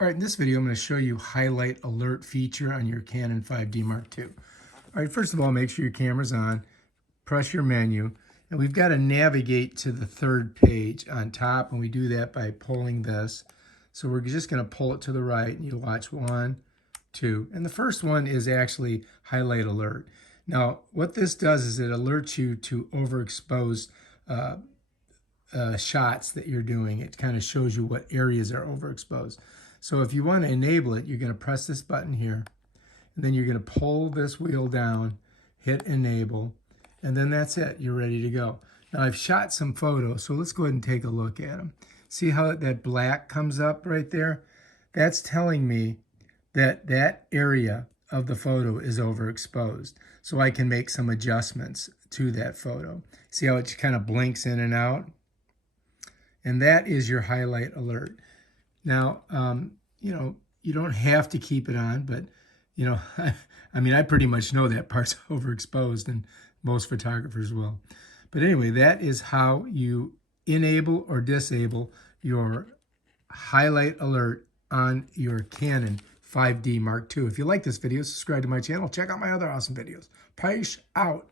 All right, in this video, I'm going to show you highlight alert feature on your Canon 5D Mark II. All right, first of all, make sure your camera's on, press your menu, and we've got to navigate to the third page on top, and we do that by pulling this. So we're just going to pull it to the right, and you watch 1, 2, and the first one is actually highlight alert. Now, what this does is it alerts you to overexposed shots that you're doing. It kind of shows you what areas are overexposed. So if you want to enable it, you're going to press this button here, and then you're going to pull this wheel down, hit enable, and then that's it. You're ready to go. Now I've shot some photos, so let's go ahead and take a look at them. See how that black comes up right there? That's telling me that that area of the photo is overexposed. So I can make some adjustments to that photo. See how it kind of blinks in and out? And that is your highlight alert. Now, you don't have to keep it on, but, I mean, I pretty much know that part's overexposed, and most photographers will. But anyway, that is how you enable or disable your highlight alert on your Canon 5D Mark II. If you like this video, subscribe to my channel. Check out my other awesome videos. Peace out.